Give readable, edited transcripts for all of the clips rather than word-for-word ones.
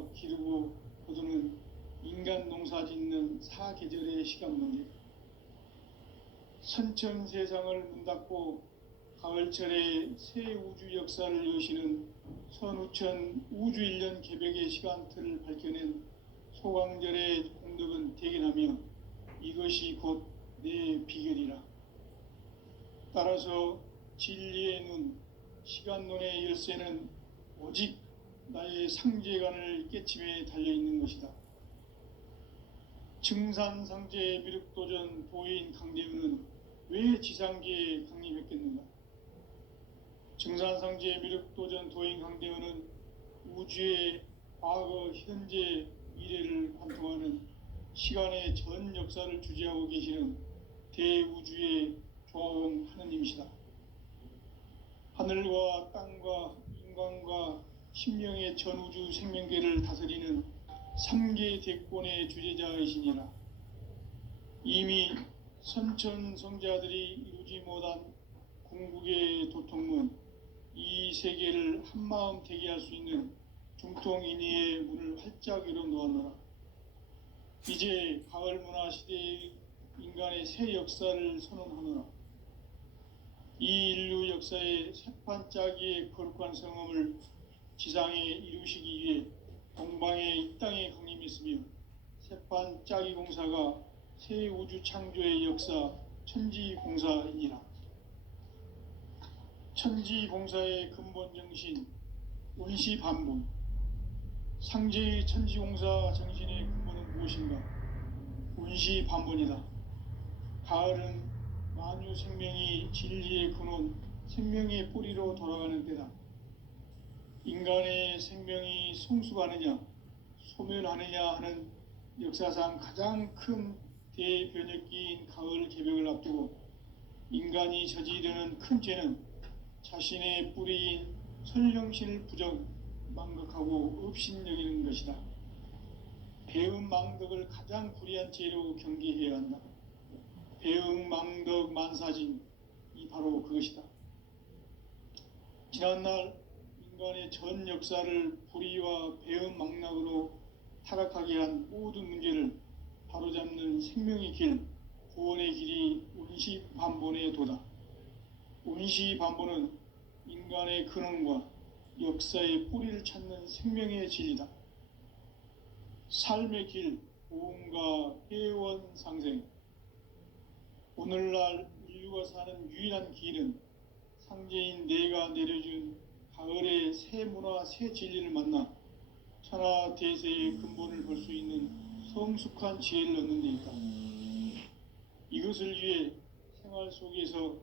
땅에서 기르고 거두는 인간 농사 짓는 사계절의 시간 문제, 선천 세상을 문닫고 가을철에 새 우주 역사를 여시는 선우천 우주일년 개벽의 시간틀을 밝혀낸 소강절의 공덕은 대견하며 이것이 곧 내 비결이라. 따라서 진리의 눈, 시간론의 열쇠는 오직 나의 상제관을 깨침에 달려있는 것이다. 증산상제 미륵도전 도인 강대우는 왜 지상계에 강림했겠는가? 증산상제 미륵도전 도인 강대우는 우주의 과거, 현재, 미래를 관통하는 시간의 전 역사를 주재하고 계시는 대우주의 조화원 하느님이시다. 하늘과 땅과 인간과 신명의 전우주 생명계를 다스리는 3계 대권의 주재자이시니라. 이미 선천성자들이 이루지 못한 궁극의 도통문, 이 세계를 한마음 되게 할 수 있는 중통인의의 문을 활짝 열어놓았노라. 이제 가을 문화 시대의 인간의 새 역사를 선언하노라. 이 인류 역사의 새판짜기의 거룩한 성험을 지상에 이루시기 위해 동방의 이 땅에 강림했으며 새판짜기 공사가 새 우주 창조의 역사 천지공사이니라. 천지공사의 근본 정신 운시반본, 상제의 천지공사 정신의 근본은 무엇인가? 운시반본이다. 가을은 만유 생명이 진리의 근원, 생명의 뿌리로 돌아가는 때다. 인간의 생명이 성숙하느냐, 소멸하느냐 하는 역사상 가장 큰 대변혁기인 가을 개벽을 앞두고 인간이 저지르는 큰 죄는 자신의 뿌리인 설령신을 부정, 망각하고 업신여기는 것이다. 배음 망덕을 가장 불의한 죄로 경계해야 한다. 배응, 망덕, 만사진, 이 바로 그것이다. 지난날 인간의 전 역사를 불의와 배응, 망락으로 타락하게 한 모든 문제를 바로잡는 생명의 길, 구원의 길이 운시반본의 도다. 운시반본은 인간의 근원과 역사의 뿌리를 찾는 생명의 진리다. 삶의 길, 고음과 회원 상생. 오늘날 인류가 사는 유일한 길은 상제인 내가 내려준 가을의 새 문화, 새 진리를 만나 천하 대세의 근본을 볼 수 있는 성숙한 지혜를 얻는 데 있다. 이것을 위해 생활 속에서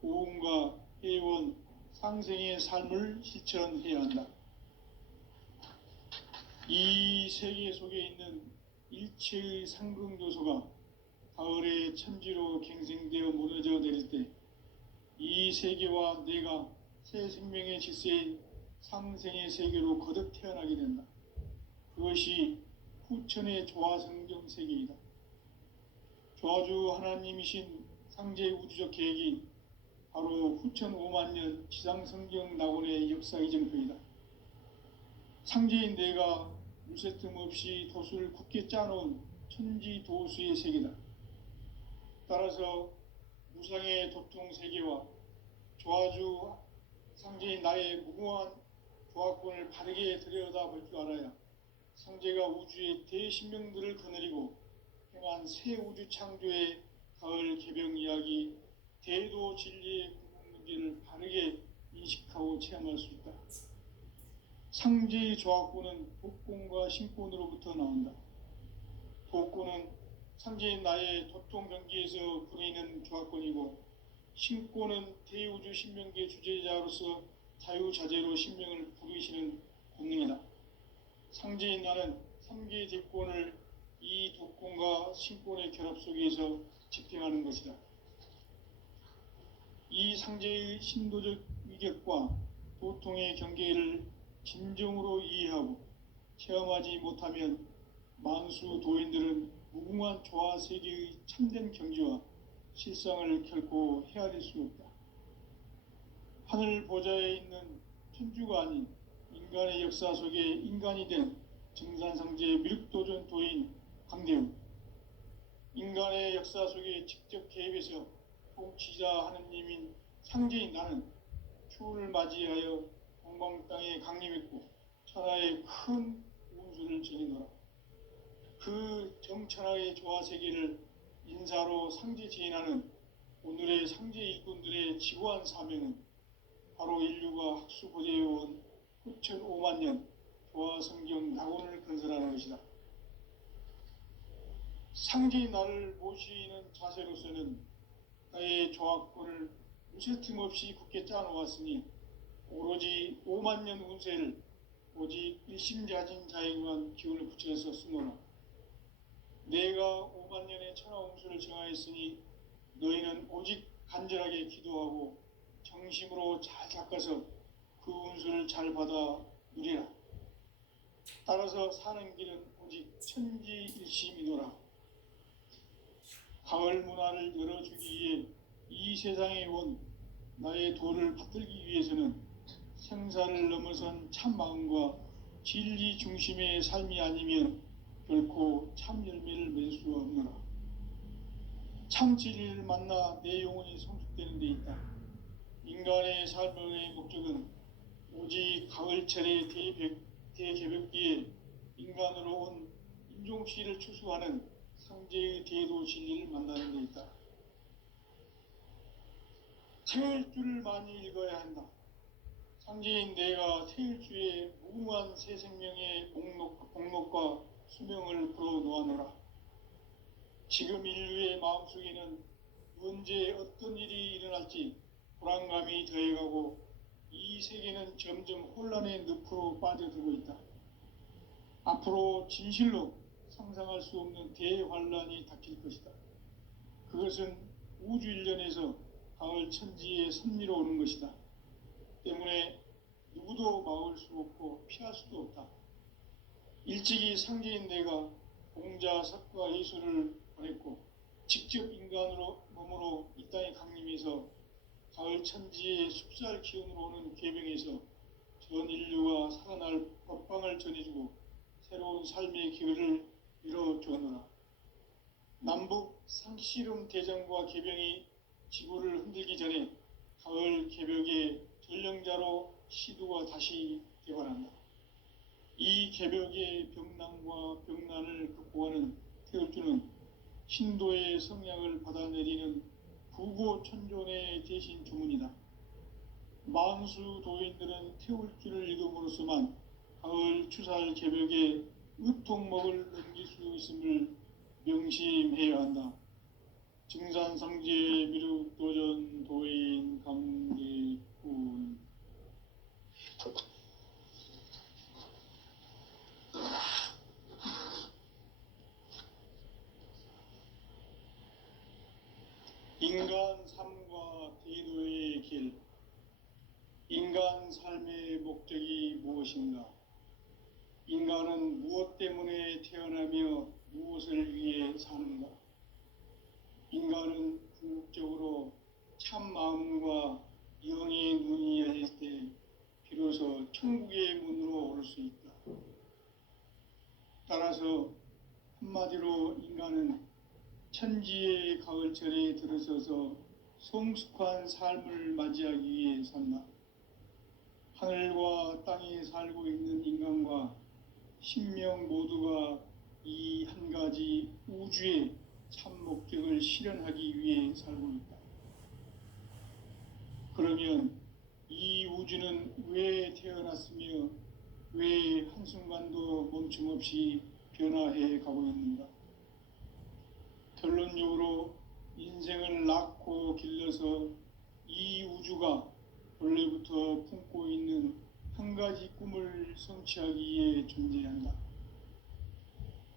고음과 회원, 상생의 삶을 실천해야 한다. 이 세계 속에 있는 일체의 상승요소가 가을의 천지로 갱생되어 무너져 내릴 때 이 세계와 내가 새 생명의 질서인 상생의 세계로 거듭 태어나게 된다. 그것이 후천의 조화성경 세계이다. 조화주 하나님이신 상제의 우주적 계획이 바로 후천 5만 년 지상성경 낙원의 역사 이정표이다. 상제인 내가 물새틈 없이 도수를 굳게 짜놓은 천지도수의 세계다. 따라서 무상의 도통 세계와 조화주 상제인 나의 무궁한 조화권을 바르게 들여다볼 줄 알아야 상제가 우주의 대신명들을 거느리고 행한 새 우주 창조의 가을 개벽 이야기, 대도 진리의 궁극 문제를 바르게 인식하고 체험할 수 있다. 상제의 조화권은 독권과 신권으로부터 나온다. 독권은 상제인 나의 도통 경기에서 부리는 조화권이고, 신권은 대우주 신명계 주제자로서 자유자재로 신명을 부르시는 권능이다. 상제인 나는 3계 대권을 이 독권과 신권의 결합 속에서 집행하는 것이다. 이 상제의 신도적 위격과 도통의 경계를 진정으로 이해하고 체험하지 못하면 만수 도인들은 무궁한 조화 세계의 참된 경지와 실상을 결코 헤아릴 수 없다. 하늘 보좌에 있는 천주가 아닌 인간의 역사 속에 인간이 된 증산상제 미륵도전 도인 강대웅. 인간의 역사 속에 직접 개입해서 통치자 하느님인 상제인 나는 추후를 맞이하여 동방 땅에 강림했고 천하에 큰 운수를 지니노라. 그 정천하의 조화세계를 인사로 상제 지인하는 오늘의 상제 일꾼들의 지고한 사명은 바로 인류가 학수고대해온 후천 5만 년 조화성경 낙원을 건설하는 것이다. 상제인 나를 모시는 자세로서는 나의 조합권을 무쇠틈 없이 굳게 짜놓았으니 오로지 5만 년 운세를 오직 일심자진 자에게만 기운을 붙여서 쓰노라. 내가 5만 년의 천하 운수를 정하였으니 너희는 오직 간절하게 기도하고 정심으로 잘 닦아서 그 운수를 잘 받아 누리라. 따라서 사는 길은 오직 천지일심이노라. 가을 문화를 열어주기 위해 이 세상에 온 나의 도를 받들기 위해서는 생사를 넘어선 참마음과 진리 중심의 삶이 아니면 결코 참 열매를 맺을 수 없노라. 참 진리를 만나 내 영혼이 성숙되는 데 있다. 인간의 삶의 목적은 오직 가을철의 대개벽기에 인간으로 온 인종씨를 추수하는 상제의 대도 진리를 만나는 데 있다. 태일주를 많이 읽어야 한다. 상제인 내가 태일주의 무궁한 새 생명의 목록과 수명을 풀어놓아노라. 지금 인류의 마음속에는 언제 어떤 일이 일어날지 불안감이 더해가고 이 세계는 점점 혼란의 늪으로 빠져들고 있다. 앞으로 진실로 상상할 수 없는 대환란이 닥칠 것이다. 그것은 우주 일련에서 가을 천지의 섭리로 오는 것이다. 때문에 누구도 막을 수 없고 피할 수도 없다. 일찍이 상제인 내가 공자, 석과 예수를 보냈고 직접 인간으로 몸으로 이 땅에 강림해서 가을 천지의 숲살 기운으로 오는 계병에서 전 인류가 살아날 법방을 전해주고 새로운 삶의 기회를 이뤄주었노라. 남북 상씨름 대전과 계병이 지구를 흔들기 전에 가을 개벽의 전령자로 시두가 다시 개발한다. 이 개벽의 병난과 병난을 극복하는 태울주는 신도의 성약을 받아내리는 부고천존의 대신 주문이다. 만수 도인들은 태울주를 읽음으로써만 가을 추살 개벽에 의통목을 넘길 수 있음을 명심해야 한다. 증산상제 미륵도전 도인 강대군. 인간 삶과 대도의 길. 인간 삶의 목적이 무엇인가? 인간은 무엇 때문에 태어나며 무엇을 위해 사는가? 인간은 궁극적으로 참 마음과 영의 눈이 열릴 때 비로소 천국의 문으로 오를 수 있다. 따라서 한마디로 인간은 천지의 가을철에 들어서서 성숙한 삶을 맞이하기 위해 산다. 하늘과 땅에 살고 있는 인간과 신명 모두가 이 한 가지 우주의 참 목적을 실현하기 위해 살고 있다. 그러면 이 우주는 왜 태어났으며 왜 한순간도 멈춤없이 변화해 가고 있는가? 결론적으로 인생을 낳고 길러서 이 우주가 원래부터 품고 있는 한 가지 꿈을 성취하기 위해 존재한다.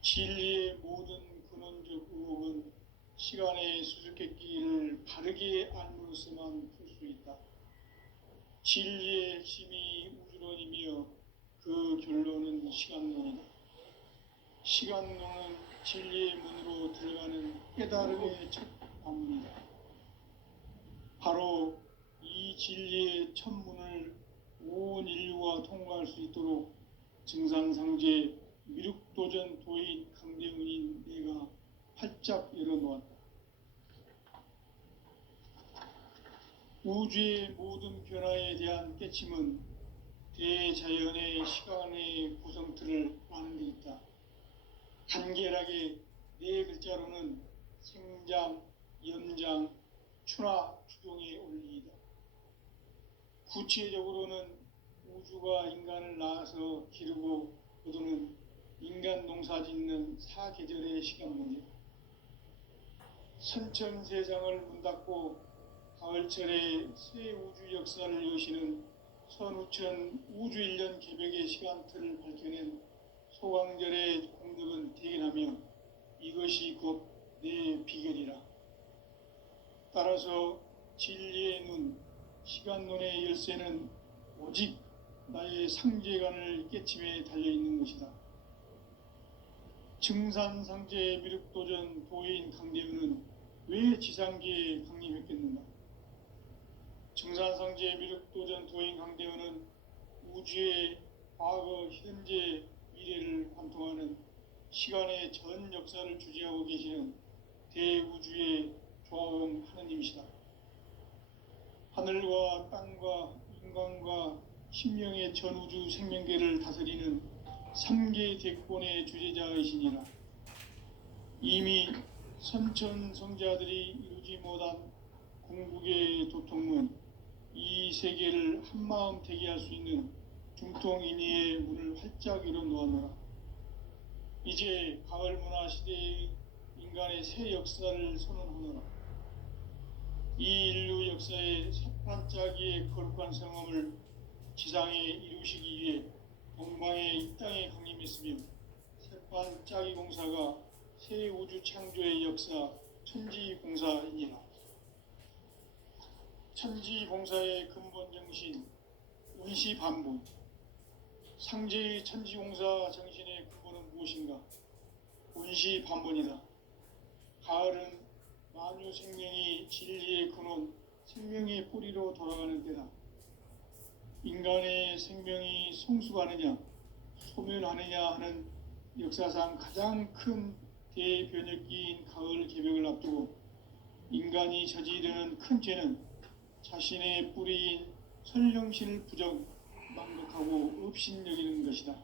진리의 모든 근원적 의혹은 시간의 수수께끼를 바르게 알므로서만 풀 수 있다. 진리의 핵심이 우주론이며 그 결론은 시간론이다. 시간론은 진리의 문으로 들어가는 깨달음의 첫 방문이다. 바로 이 진리의 첫 문을 온 인류가 통과할 수 있도록 증산상제 미륵도전 도인 강대훈인 내가 활짝 열어놓았다. 우주의 모든 변화에 대한 깨침은 대자연의 시간의 구성틀을 아는 데 있다. 간결하게 네 글자로는 생장, 연장, 추나 추동의 원리이다. 구체적으로는 우주가 인간을 낳아서 기르고 거두는 인간 농사 짓는 사계절의 시간 문제다. 선천세상을 문 닫고 가을철에 새 우주 역사를 여시는 선우천 우주일년 개벽의 시간틀을 밝혀낸 소강절의 공덕은 대견하며 이것이 곧 내 비결이라. 따라서 진리의 눈, 시간론의 열쇠는 오직 나의 상제관을 깨침에 달려있는 것이다. 증산상제 미륵도전 도인 강대훈은 왜 지상계에 강림했겠는가? 증산상제 미륵도전 도인 강대훈은 우주의 과거, 현재, 미래를 관통하는 시간의 전 역사를 주재하고 계시는 대우주의 조화원 하느님이시다. 하늘과 땅과 인간과 신명의 전우주 생명계를 다스리는 3계 대권의 주재자이시니라. 이미 선천성자들이 이루지 못한 궁극의 도통은 이 세계를 한마음 되게 할 수 있는 중통인의의 문을 활짝 열어놓았노라. 이제 가을 문화 시대의 인간의 새 역사를 선언하노라. 이 인류 역사의 새반짝이의 거룩한 성함을 지상에 이루시기 위해 동방의 이 땅에 강림했으며 새반짝이 공사가 새 우주 창조의 역사 천지공사이니라. 천지공사의 근본 정신 운시반본. 상제의 천지공사 정신의 근본은 무엇인가? 운시반본이다. 가을은 만유 생명이 진리의 근원, 생명의 뿌리로 돌아가는 때다. 인간의 생명이 성숙하느냐, 소멸하느냐 하는 역사상 가장 큰 대변혁기인 가을 개벽을 앞두고 인간이 저지르는 큰 죄는 자신의 뿌리인 설령신을 부정, 망덕하고 업신여기는 것이다.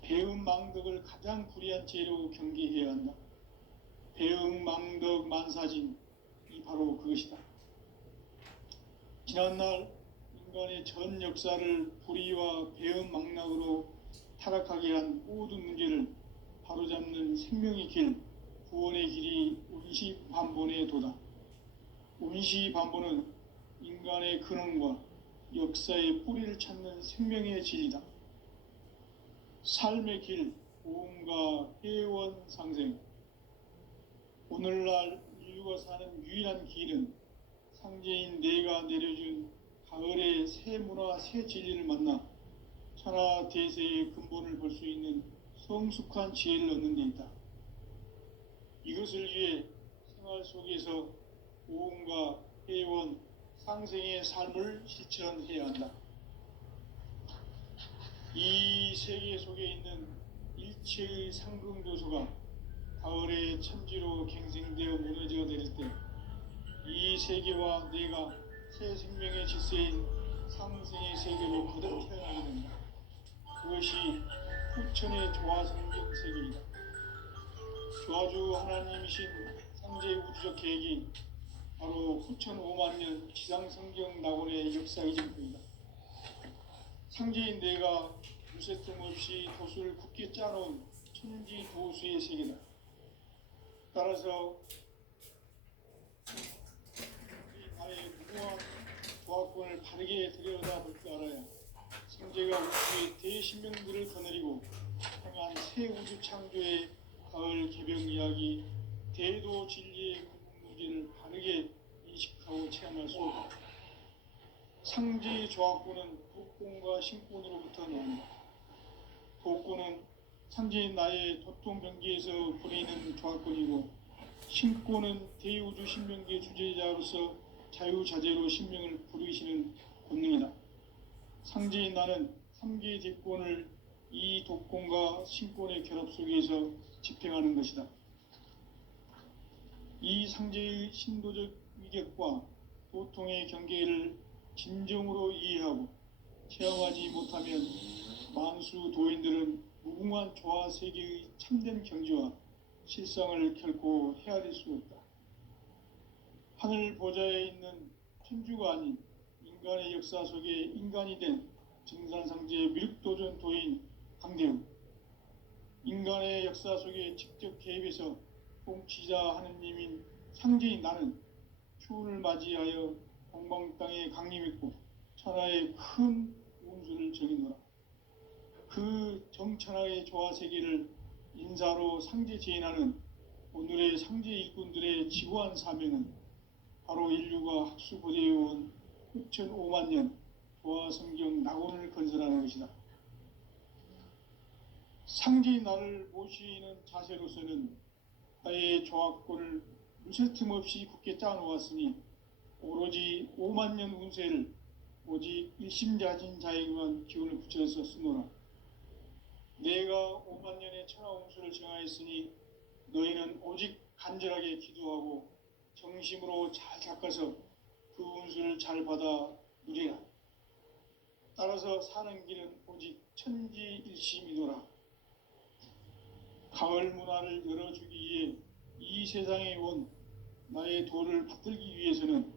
배음 망덕을 가장 불의한 죄로 경계해야 한다. 배음 망덕 만사진이 바로 그것이다. 지난날 인간의 전 역사를 불의와 배음 망락으로 타락하게 한 모든 문제를 바로잡는 생명의 길, 구원의 길이 운시반본의 도다. 운시반본은 인간의 근원과 역사의 뿌리를 찾는 생명의 진리다. 삶의 길, 보험과 회원 상생. 오늘날 인류가 사는 유일한 길은 상제인 내가 내려준 가을의 새 문화, 새 진리를 만나 천하 대세의 근본을 볼 수 있는 성숙한 지혜를 얻는 데 있다. 이것을 위해 생활 속에서 보험과 회원, 상생의 삶을 실천해야 한다. 이 세계 속에 있는 일체의 상승조소가 가을의 천지로 갱생되어 무너져 내릴 때 이 세계와 내가 새 생명의 질서인 상생의 세계로 거듭 태어나게 된다. 그것이 후천의 조화성경 세계이다. 조화주 하나님이신 상제의 우주적 계획이 바로 후천 5만년 지상성경 낙원의 역사이실 뿐이다. 상제인 내가 무쇠틈 없이 도수를 굳게 짜놓은 천지 도수의 세계다. 따라서 나의 무모한 조합권을 바르게 들여다볼 줄 알아야 상제가 우주의 대신명들을 거느리고 향한 새 우주 창조의 가을 개벽 이야기, 대도 진리의 근본 문제를 바르게 인식하고 체험할 수 없다. 상제의 조합권은 복권과 신권으로부터 나온다. 복권은 상제인 나의 도통병기에서 보내는 조합권이고, 신권은 대우주 신명계 주제자로서 자유자재로 신명을 부르시는 권능이다. 상제인 나는 3계 대권을 이 독권과 신권의 결합 속에서 집행하는 것이다. 이 상제의 신도적 위격과 도통의 경계를 진정으로 이해하고 체험하지 못하면 만수 도인들은 무궁한 조화 세계의 참된 경지와 실상을 결코 헤아릴 수 없다. 하늘 보좌에 있는 천주가 아닌 인간의 역사 속에 인간이 된 증산상제 미륵도전 도인 강대우, 인간의 역사 속에 직접 개입해서 통치자 하느님인 상제인 나는 추운을 맞이하여 동방 땅에 강림했고 천하의 큰 운수를 정해노라. 그 정천하의 조화 세계를 인사로 상제 제인하는 오늘의 상제 일꾼들의 지고한 사명은 바로 인류가 학수고대해온 6,500만 년 조화 성경 낙원을 건설하는 것이다. 상제의 나를 모시는 자세로서는 나의 조화권을 무쇠틈 없이 굳게 짜놓았으니 오로지 5만 년 운세를 오직 일심자진 자에게만 기운을 붙여서 쓰노라. 내가 5만 년의 천하 운수를 정하였으니 너희는 오직 간절하게 기도하고 정심으로 잘 닦아서 그 운수를 잘 받아 누리라. 따라서 사는 길은 오직 천지일심이노라. 가을 문화를 열어주기 위해 이 세상에 온 나의 도를 받들기 위해서는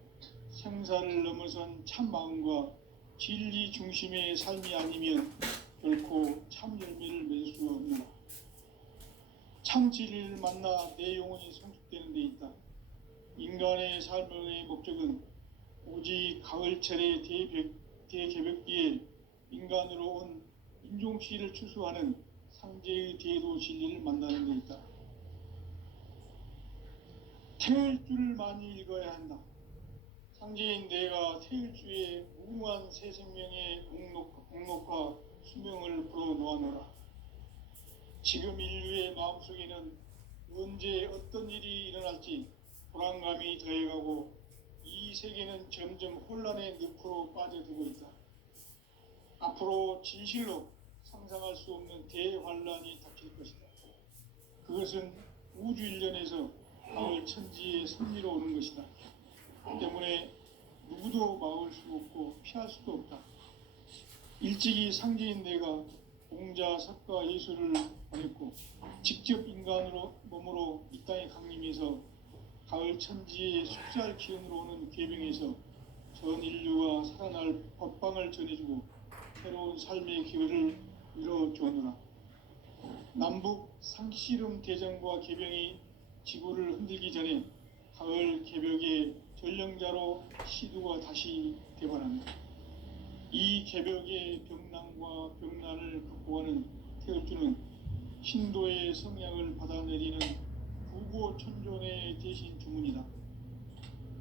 생사를 넘어선 참 마음과 진리 중심의 삶이 아니면 결코 참 열매를 맺을 수가 없노라. 참 진리를 만나 내 영혼이 성숙되는 데 있다. 인간의 삶의 목적은 오직 가을철의 대개벽기에 인간으로 온 인종시를 추수하는 상제의 대도 진리를 만나는 데 있다. 태을 줄을 많이 읽어야 한다. 상제인 내가 태일주의 무궁한 새 생명의 공록과 수명을 불어놓아노라. 지금 인류의 마음속에는 언제 어떤 일이 일어날지 불안감이 더해가고 이 세계는 점점 혼란의 늪으로 빠져들고 있다. 앞으로 진실로 상상할 수 없는 대환란이 닥칠 것이다. 그것은 우주 일련에서 가을 천지의 섭리로 오는 것이다. 때문에 누구도 막을 수 없고 피할 수도 없다. 일찍이 상제인 내가 공자, 석가, 예수를 보냈고 직접 인간으로 몸으로 이 땅에 강림해서 가을 천지의 숫살 기운으로 오는 계병에서 전 인류가 살아날 법방을 전해주고 새로운 삶의 기회를 이뤄주느라. 남북 상씨름 대전과 계병이 지구를 흔들기 전에 가을 개벽의 전령자로 시두가 다시 되관합니다. 이 개벽의 병난과 병난을 극복하는 태을주는 신도의 성향을 받아내리는 구고천존의 대신 주문이다.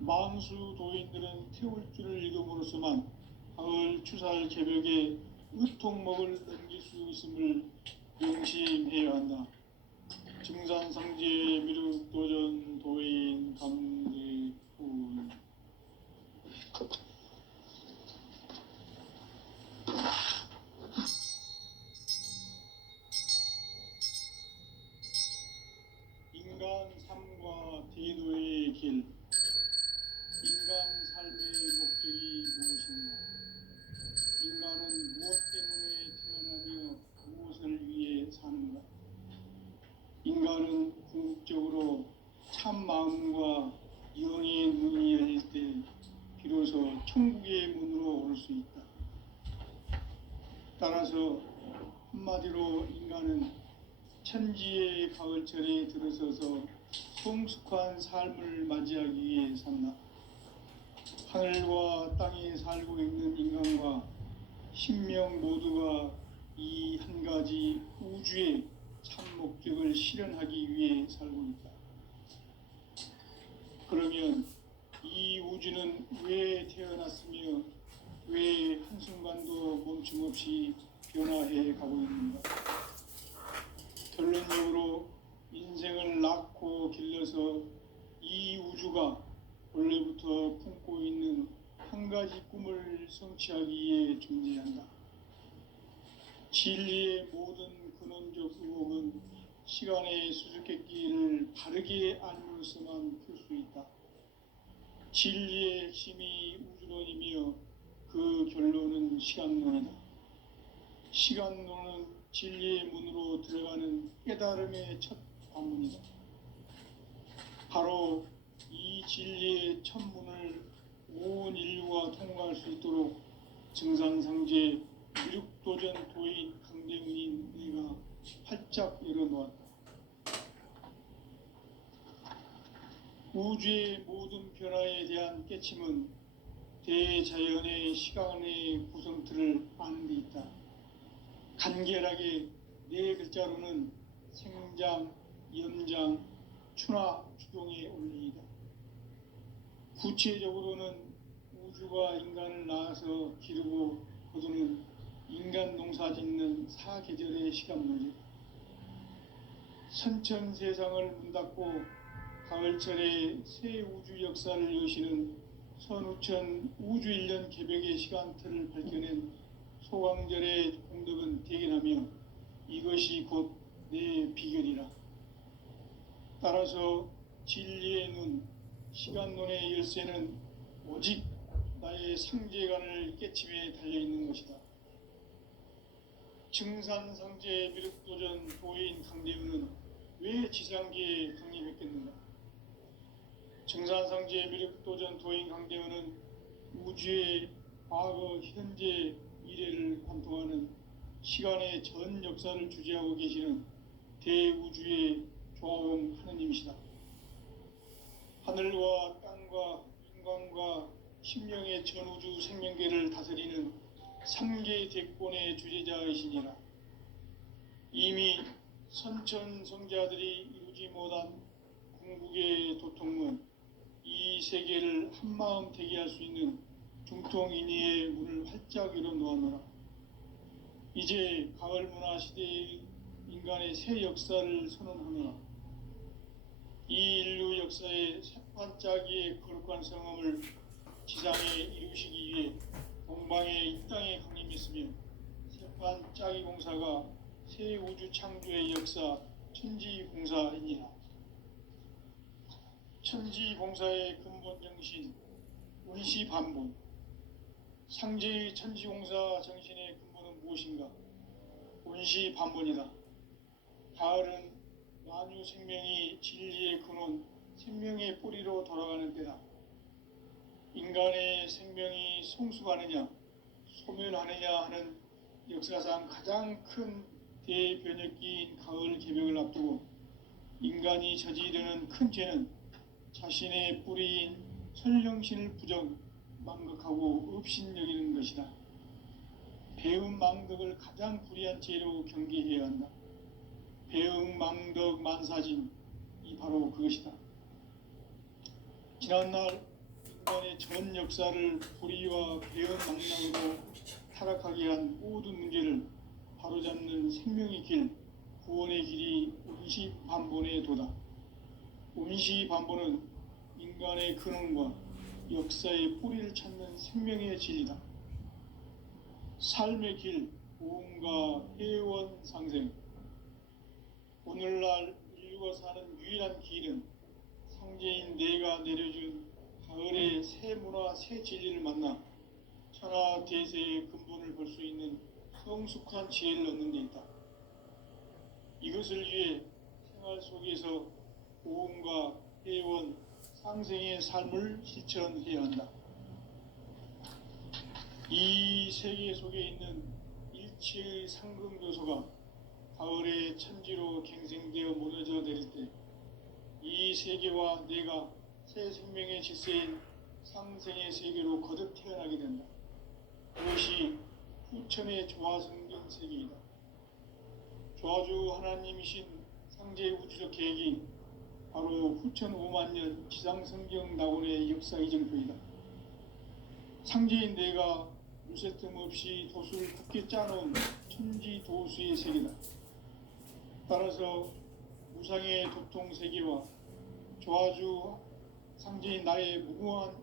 만수 도인들은 태울주를 읽음으로써만 가을 추살 개벽의 의통목을 넘길 수 있음을 명심해야 한다. 증산상제 미륵도전 도인 감대훈. 인간 삶과 대도의 길. 인간 삶의 목적이 무엇인가? 인간은 무엇 때문에 태어나며 무엇을 위해 사는가? 인간은 궁극적으로 참 마음과 영의 눈이 열릴 때 비로소 천국의 문으로 올 수 있다. 따라서 한마디로 인간은 천지의 가을철에 들어서서 성숙한 삶을 맞이하기 위해 산다. 하늘과 땅에 살고 있는 인간과 신명 모두가 이 한 가지 우주의 참 목적을 실현하기 위해 살고 있다. 그러면 이 우주는 왜 태어났으며 왜 한순간도 멈춤없이 변화해 가고 있는가? 결론적으로 인생을 낳고 길러서 이 우주가 원래부터 품고 있는 한 가지 꿈을 성취하기 위해 존재한다. 진리의 모든 근원적 의혹은 시간의 수수께끼를 바르게 알므로서만 풀 수 있다. 진리의 핵심이 우주론이며 그 결론은 시간론이다. 시간론은 진리의 문으로 들어가는 깨달음의 첫 관문이다. 바로 이 진리의 첫 문을 온 인류가 통과할 수 있도록 증산상제 미륵도전 도인 강대훈인 내가 활짝 열어놓았다. 우주의 모든 변화에 대한 깨침은 대자연의 시간의 구성틀을 아는 데 있다. 간결하게 네 글자로는 생장, 연장, 추나 추동의 원리이다. 구체적으로는 우주가 인간을 낳아서 기르고 거두는 인간 농사 짓는 사계절의 시간론이다. 선천 세상을 문닫고 가을철에 새 우주 역사를 여시는 선우천 우주 1년 개벽의 시간틀을 밝혀낸 소강절의 공덕은 대견하며 이것이 곧 내 비결이라. 따라서 진리의 눈, 시간론의 열쇠는 오직 나의 상제관을 깨침에 달려있는 것이다. 증산상제 미륵도전 도인 강대훈은 왜 지상계에 강림했겠는가? 증산상제 미륵도전 도인 강대훈은 우주의 과거, 현재, 미래를 관통하는 시간의 전 역사를 주재하고 계시는 대우주의 조화원 하느님이시다. 하늘과 땅과 인간과 신명의 전우주 생명계를 다스리는 3계 대권의 주재자이시니라. 이미 선천성자들이 이루지 못한 궁극의 도통은 이 세계를 한마음 되게 할 수 있는 중통인의의 문을 활짝 열어놓았노라. 이제 가을 문화 시대의 인간의 새 역사를 선언하노라. 이 인류 역사의 새반짝이의 거룩한 성함을 지상에 이루시기 위해 동방의 이 땅에 강림했으며 새반짝이 공사가 새 우주 창조의 역사 천지공사이니라. 천지공사의 근본 정신 원시반본. 상제의 천지공사 정신의 근본은 무엇인가? 원시반본이다. 가을은 만유 생명이 진리의 근원, 생명의 뿌리로 돌아가는 때다. 인간의 생명이 성숙하느냐, 소멸하느냐 하는 역사상 가장 큰 대변혁기인 가을 개벽을 앞두고 인간이 저지르는 큰 죄는 자신의 뿌리인 선령신을 망각하고 업신여기는 것이다. 배음 망덕을 가장 불의한 죄로 경계해야 한다. 배음 망덕 만사진, 이 바로 그것이다. 지난날 인간의 전 역사를 불의와 배음 망락으로 타락하게 한 모든 문제를 바로잡는 생명의 길, 구원의 길이 원시반본의 도다. 원시반본은 인간의 근원과 역사의 뿌리를 찾는 생명의 진리다. 삶의 길, 보험과 회원 상생. 오늘날 인류가 사는 유일한 길은 상제인 내가 내려준 가을의 새 문화, 새 진리를 만나 천하 대세의 근본을 볼 수 있는 성숙한 지혜를 얻는 데 있다. 이것을 위해 생활 속에서 보험과 회원, 상생의 삶을 실천해야 한다. 이 세계 속에 있는 일체의 상금 요소가 가을의 천지로 갱생되어 무너져 내릴 때 이 세계와 내가 새 생명의 질서인 상생의 세계로 거듭 태어나게 된다. 그것이 후천의 조화성경 세계이다. 조화주 하나님이신 상제의 우주적 계획이 바로 후천 5만 년 지상성경 낙원의 역사 이정표이다. 상제인 내가 무쇠틈 없이 도수를 굳게 짜놓은 천지도수의 세계다. 따라서 무상의 도통 세계와 조화주 상제인 나의 무궁한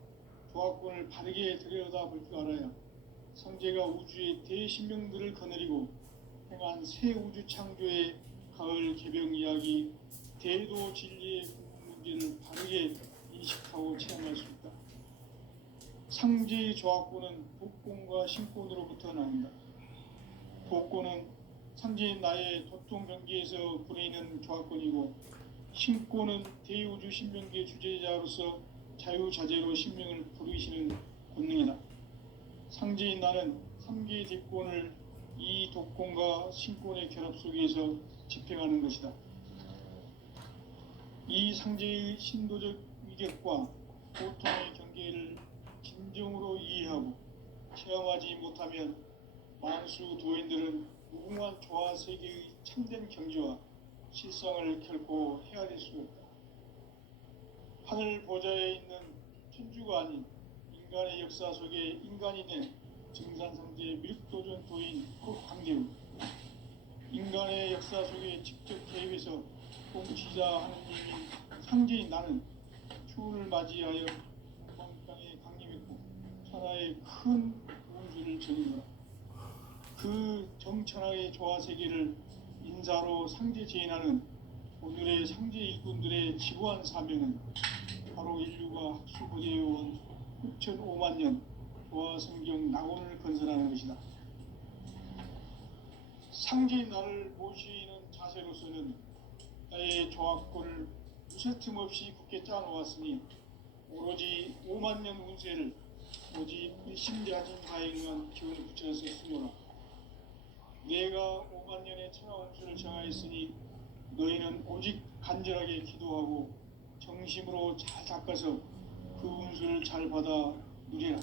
조화권을 바르게 들여다볼 줄 알아야 상제가 우주의 대신명들을 거느리고 행한 새 우주 창조의 가을 개병 이야기, 대도 진리의 궁극 문제를 바르게 인식하고 체험할 수 있다. 상제의 조합구는 복권과 신권으로부터 나온다. 복권은 상제인 나의 도통 경계에서 부리는 조합권이고, 신권은 대우주 신명계 주제자로서 자유자재로 신명을 부르시는 권능이다. 상제인 나는 3개의 대권을 이 독권과 신권의 결합 속에서 집행하는 것이다. 이 상제의 신도적 위격과 고통의 경계를 진정으로 이해하고 체험하지 못하면 만수 도인들은 무궁한 조화 세계의 참된 경지와 실상을 결코 헤아릴 수 없다. 하늘 보좌에 있는 천주가 아닌 인간의 역사 속에 인간이 된 증산상제의 미륵도전 도인 강대우, 인간의 역사 속에 직접 개입해서 통치자 하느님인 상제인 나는 추운을 맞이하여 동방 땅에 강림했고 천하의 큰 우주를 전이노라. 그 정천하의 조화 세계를 인사로 상제 제인하는 오늘의 상제 일꾼들의 지구한 사명은 바로 인류가 학수고대해온 6,500만 년 조화 성경 낙원을 건설하는 것이다. 상제인 나를 모시는 자세로서는 나의 조합권을 무쇠틈 없이 굳게 짜놓았으니 오로지 5만 년 운세를 오직 일심자진 가에만 기운을 붙여서 쓰노라. 내가 5만 년의 천하 운수를 정하였으니 너희는 오직 간절하게 기도하고 정심으로 잘 닦아서 그 운수를 잘 받아 누리라.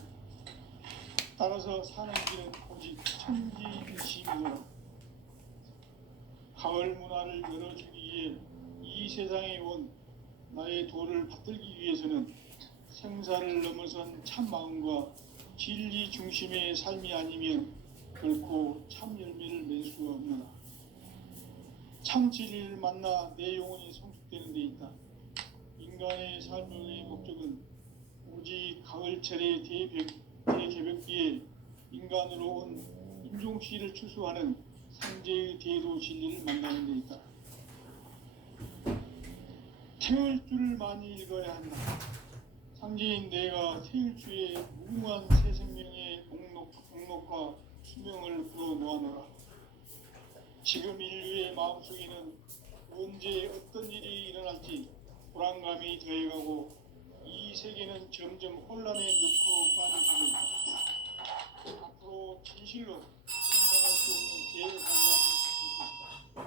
따라서 사는 길은 오직 천지일심이노라. 가을 문화를 열어주기 위해 이 세상에 온 나의 도를 받들기 위해서는 생사를 넘어선 참 마음과 진리 중심의 삶이 아니면 결코 참 열매를 맺을 수 없노라. 참 진리를 만나 내 영혼이 성숙되는 데 있다. 인간의 삶의 목적은 오직 가을철의 대개벽기에 인간으로 온 인종씨를 추수하는 상제의 대도 진리를 만나는 데 있다. 태울 줄을 많이 읽어야 한다. 상제인 내가 태울 주의 무궁한 새 생명의 목록과 수명을 불어놓아노라. 지금 인류의 마음속에는 언제 어떤 일이 일어날지 불안감이 더해가고 이 세계는 점점 혼란에 넣고 빠져들고 있다. 앞으로 진실로 상상할 수 없는 대환란이 닥칠 것이다.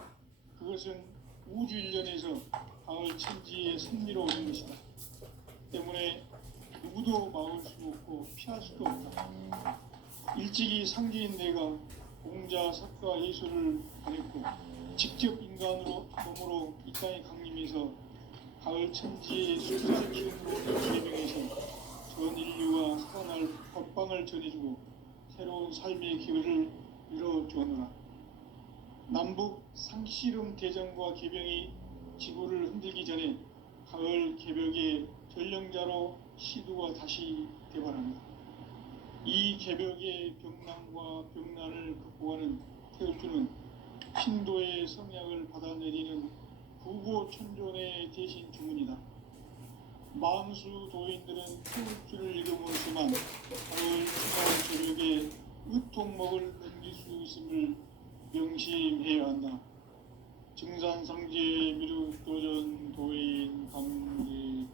그것은 우주 일련에서 가을 천지의 섭리로 오는 것이다. 때문에 누구도 막을 수 없고 피할 수도 없다. 일찍이 상제인 내가 공자, 석가, 예수를 보냈고 직접 인간으로 몸으로 이 땅에 강림해서 가을 천지의 숫자를 기운으로 개명해서 전 인류가 살아날 법방을 전해주고 새로운 삶의 기회를 이뤄주었노라. 남북 상씨름 대전과 개병이 지구를 흔들기 전에 가을 개벽의 전령자로 시두가 다시 개발합니다. 이 개벽의 병난과 병난을 극복하는 태울주는 신도의 성약을 받아내리는 구고천존의 대신 주문이다. 만수 도인들은 태울주를 읽어보지만 가을 추가의 개벽에 으통목을 넘길 수 있음을 명심해야 한다. 증산상제 미륵도전 도인 강대우.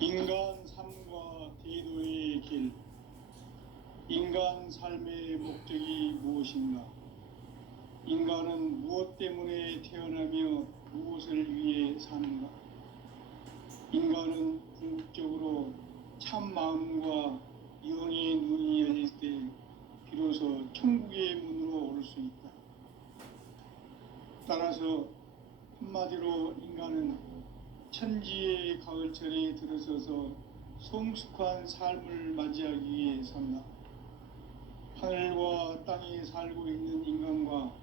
인간 삶과 대도의 길. 인간 삶의 목적이 무엇인가? 인간은 무엇 때문에 태어나며 무엇을 위해 사는가? 인간은 궁극적으로 참 마음과 영의 눈이 열릴 때 비로소 천국의 문으로 오를 수 있다. 따라서 한마디로 인간은 천지의 가을철에 들어서서 성숙한 삶을 맞이하기 위해 산다. 하늘과 땅에 살고 있는 인간과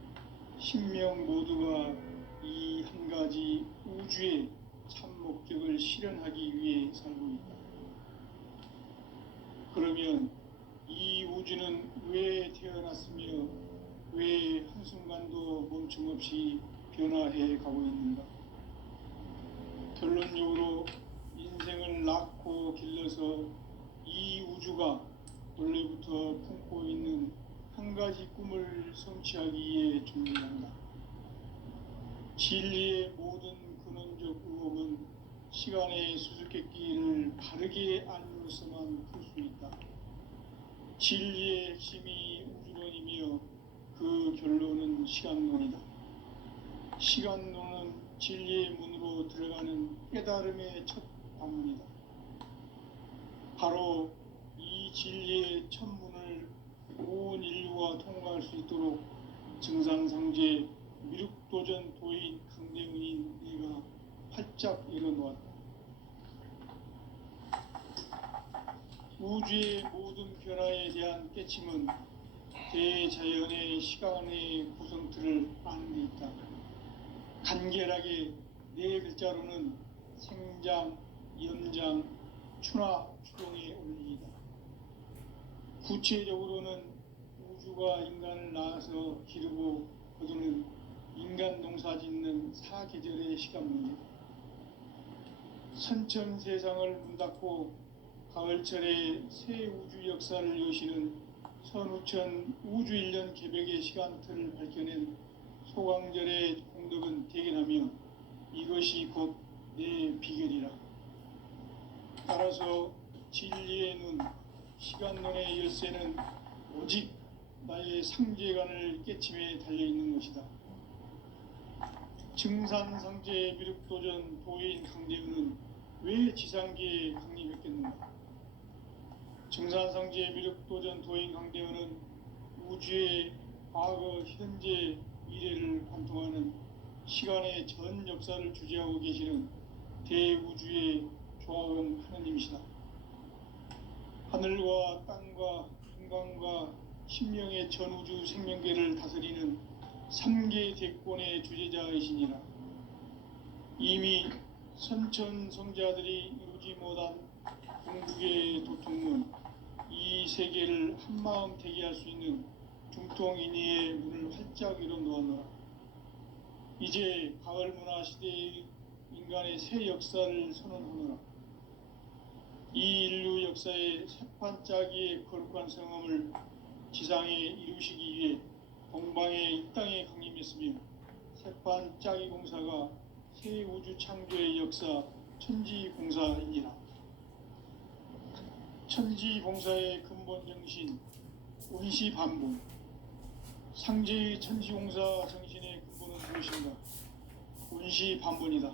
신명 모두가 이 한 가지 우주의 참 목적을 실현하기 위해 살고 있다. 그러면 이 우주는 왜 태어났으며 왜 한순간도 멈춤 없이 변화해 가고 있는가? 결론적으로 인생을 낳고 길러서 이 우주가 원래부터 품고 있는 한 가지 꿈을 성취하기 위해 준비한다. 진리의 모든 근원적 의혹은 시간의 수수께끼를 바르게 알므로서만 풀 수 있다. 진리의 핵심이 우주론이며 그 결론은 시간론이다. 시간론은 진리의 문으로 들어가는 깨달음의 첫 관문이다. 바로 이 진리의 첫 문을 온 인류가 통과할 수 있도록 증상상제 미륵도전 도인 강대훈인 내가 활짝 열어놓았다. 우주의 모든 변화에 대한 깨침은 대자연의 시간의 구성틀을 아는 데 있다. 간결하게 네 글자로는 생장, 연장, 추나 추동의 원리이다. 구체적으로는 우주가 인간을 낳아서 기르고 거두는 인간 농사 짓는 사계절의 시간문이다. 선천 세상을 문 닫고 가을철에 새 우주 역사를 여시는 선우천 우주 1년 개벽의 시간틀을 밝혀낸 소강절의 공덕은 대견하며 이것이 곧 내 비결이라. 따라서 진리의 눈, 시간론의 열쇠는 오직 나의 상제관을 깨침에 달려있는 것이다. 증산상제 미륵도전 도인 강대훈은 왜 지상계에 강림했겠는가? 증산상제 미륵도전 도인 강대훈은 우주의 과거, 현재, 미래를 관통하는 시간의 전 역사를 주재하고 계시는 대우주의 조화원 하느님이시다. 하늘과 땅과 인간과 신명의 전우주 생명계를 다스리는 3계 대권의 주재자이시니라. 이미 선천성자들이 이루지 못한 궁극의 도통문, 이 세계를 한마음 대기할 수 있는 중통인의의 문을 활짝 열어놓았노라. 이제 가을 문화 시대의 인간의 새 역사를 선언하노라. 이 인류 역사의 새판짜기의 거룩한 성함을 지상에 이루시기 위해 동방의 이 땅에 강림했으며 새판짜기 공사가 새 우주 창조의 역사 천지공사이니라. 천지공사의 근본 정신 운시반본, 상제의 천지공사 정신의 근본은 무엇인가? 운시반본이다.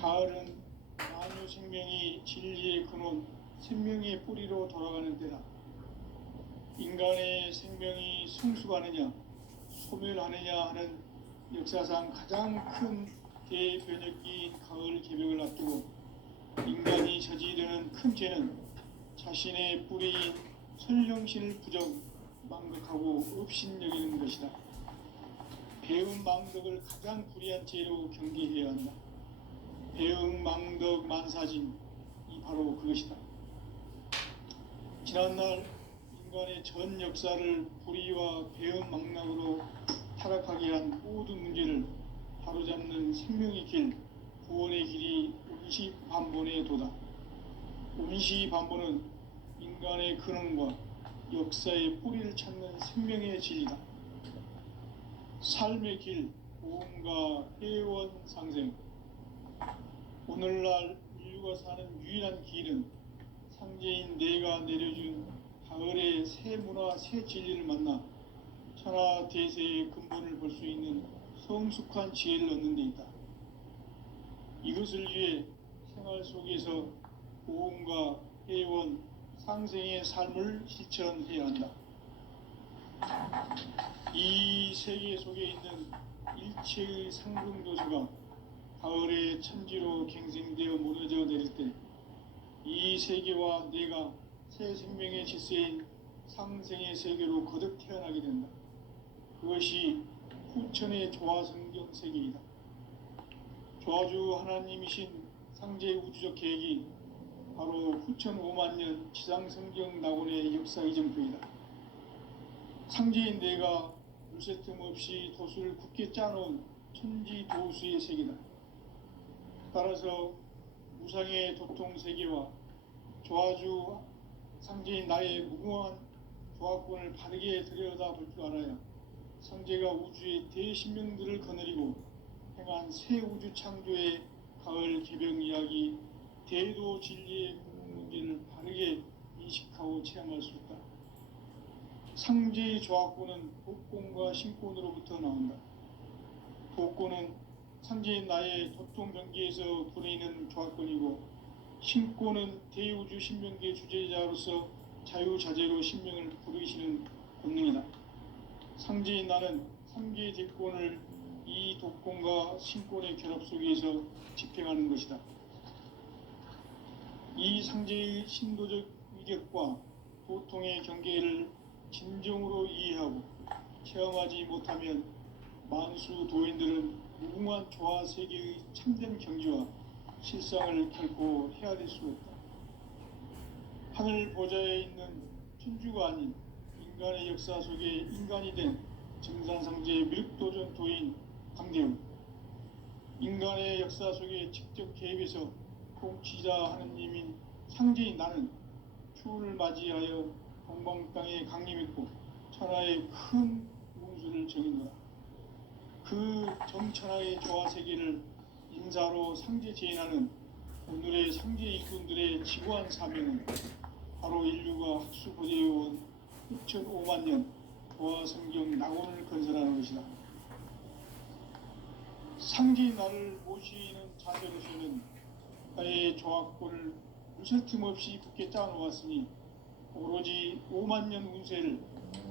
가을은 만유 생명이 진리의 근원, 생명의 뿌리로 돌아가는 때다. 인간의 생명이 성숙하느냐, 소멸하느냐 하는 역사상 가장 큰 대변혁기인 가을 개벽을 앞두고 인간이 저지르는 큰 죄는 자신의 뿌리인 설령신을 부정, 망극하고 업신여기는 것이다. 배움 망덕을 가장 불의한 죄로 경계해야 한다. 배움 망덕 만사진, 이 바로 그것이다. 지난날 인간의 전 역사를 불의와 배움 망락으로 타락하게 한 모든 문제를 바로잡는 생명의 길, 구원의 길이 운시반본의 도다. 운시반본은 인간의 근원과 역사의 뿌리를 찾는 생명의 진리다. 삶의 길, 보험과 회원 상생. 오늘날 인류가 사는 유일한 길은 상제인 내가 내려준 가을의 새 문화, 새 진리를 만나 천하대세의 근본을 볼 수 있는 성숙한 지혜를 얻는 데 있다. 이것을 위해 생활 속에서 보험과 회원, 상생의 삶을 실천해야 한다. 이 세계 속에 있는 일체의 상승도수가 가을의 천지로 갱생되어 무너져 내릴 때 이 세계와 내가 새 생명의 질서인 상생의 세계로 거듭 태어나게 된다. 그것이 후천의 조화성경 세계이다. 조아주 하나님이신 상제 우주적 계획이 바로 후천 5만 년 지상성경 낙원의 역사 이정표이다. 상제인 내가 물새틈 없이 도수를 굳게 짜놓은 천지도수의 세계다. 따라서 무상의 도통 세계와 조아주 상제인 나의 무궁한 조합권을 바르게 들여다볼 줄 알아야 상제가 우주의 대신명들을 거느리고 행한 새 우주 창조의 가을 개병 이야기 대도 진리의 문제를 바르게 인식하고 체험할 수 있다. 상제의 조합권은 복권과 신권으로부터 나온다. 복권은 상제인 나의 도통 경계에서 부르이는 조합권이고, 신권은 대우주 신명계 주제자로서 자유자재로 신명을 부르시는 권능이다. 상제인 나는 3개의 대권을 이 독권과 신권의 결합 속에서 집행하는 것이다. 이 상제의 신도적 위격과 도통의 경계를 진정으로 이해하고 체험하지 못하면 만수 도인들은 무궁한 조화 세계의 참된 경지와 실상을 결코 헤아릴 수 없다. 하늘 보좌에 있는 천주가 아닌 인간의 역사 속에 인간이 된 증산상제의 밀도전 도인 강대훈, 인간의 역사 속에 직접 개입해서 통치자 하느님인 상제인 나는 추운을 맞이하여 동방 땅에 강림했고 천하의 큰 운수를 정의노라. 그 정천하의 조화 세계를 인사로 상제 제인하는 오늘의 상제 일꾼들의 지구한 사명은 바로 인류가 학수고대해온 6,500만 년 조화 성경 낙원을 건설하는 것이다. 상제인 나를 모시는 자세로서는 나의 조합권을 무쇠틈 없이 굳게 짜놓았으니 오로지 5만 년 운세를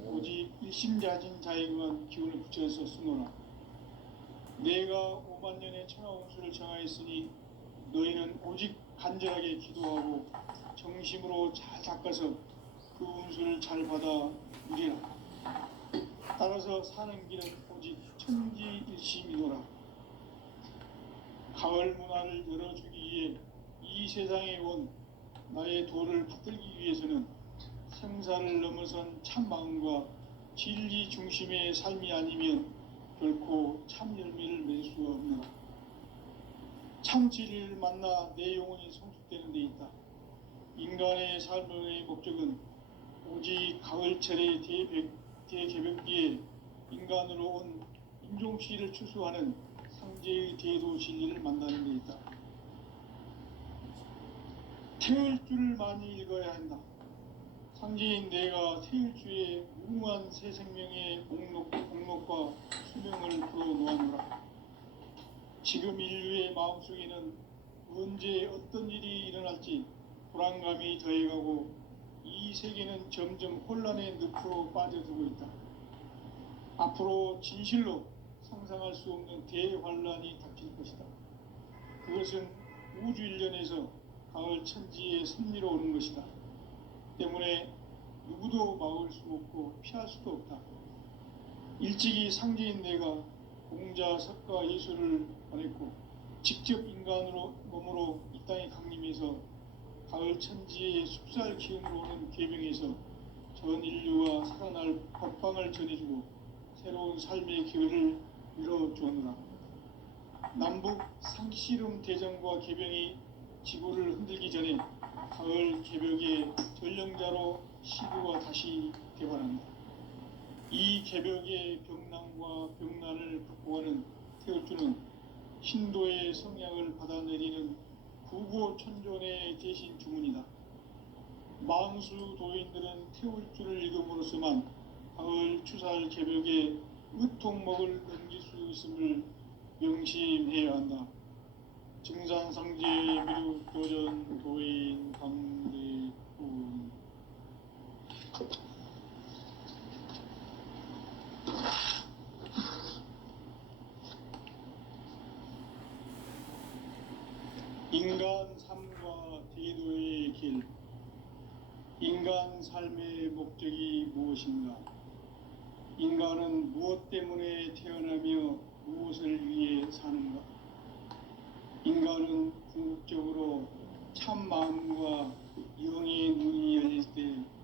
오직 일심자진 자에게만 기운을 붙여서 쓰노라. 내가 5만 년의 천하 운수를 정하였으니 너희는 오직 간절하게 기도하고 정심으로 잘 닦아서 그 운수를 잘 받아 누리라. 따라서 사는 길은 오직 천지일심이노라. 가을 문화를 열어주기 위해 이 세상에 온 나의 도를 받들기 위해서는 생사를 넘어선 참 마음과 진리 중심의 삶이 아니면 결코 참 열매를 맺을 수가 없노라. 참 진리를 만나 내 영혼이 성숙되는 데 있다. 인간의 삶의 목적은 오직 가을철의 대개벽기에 인간으로 온 인종시를 추수하는 상제의 대도 진리를 만나는 데 있다. 태을 줄을 많이 읽어야 한다. 상제인 내가 태일주의 무궁한 새 생명의 목록과 수명을 풀어놓아노라. 지금 인류의 마음속에는 언제 어떤 일이 일어날지 불안감이 더해가고 이 세계는 점점 혼란의 늪으로 빠져들고 있다. 앞으로 진실로 상상할 수 없는 대환란이 닥칠 것이다. 그것은 우주 일련에서 가을 천지의 섭리로 오는 것이다. 때문에 누구도 막을 수 없고 피할 수도 없다. 일찍이 상제인 내가 공자, 석가, 예수를 보냈고 직접 인간으로 몸으로 이 땅에 강림해서 가을 천지의 숲살 기운으로 오는 계명에서 전 인류가 살아날 법방을 전해주고 새로운 삶의 기회를 열어주었노라. 남북 상씨름 대전과 개병이 지구를 흔들기 전에 가을 개벽의 전령자로 시구가 다시 개발한다. 이 개벽의 병난과 병난을 극복하는 태울주는 신도의 성향을 받아내리는 구고천존의 대신 주문이다. 만수 도인들은 태울주를 읽음으로써만 가을 추살 개벽의 으통목을 넘길 수 있음을 명심해야 한다. 증산상제 미륵 도전 도인 강대훈. 인간 삶과 대도의 길. 인간 삶의 목적이 무엇인가? 인간은 무엇 때문에 태어나며 무엇을 위해 사는가? 인간은 궁극적으로 참 마음과 영의 눈이 열릴 때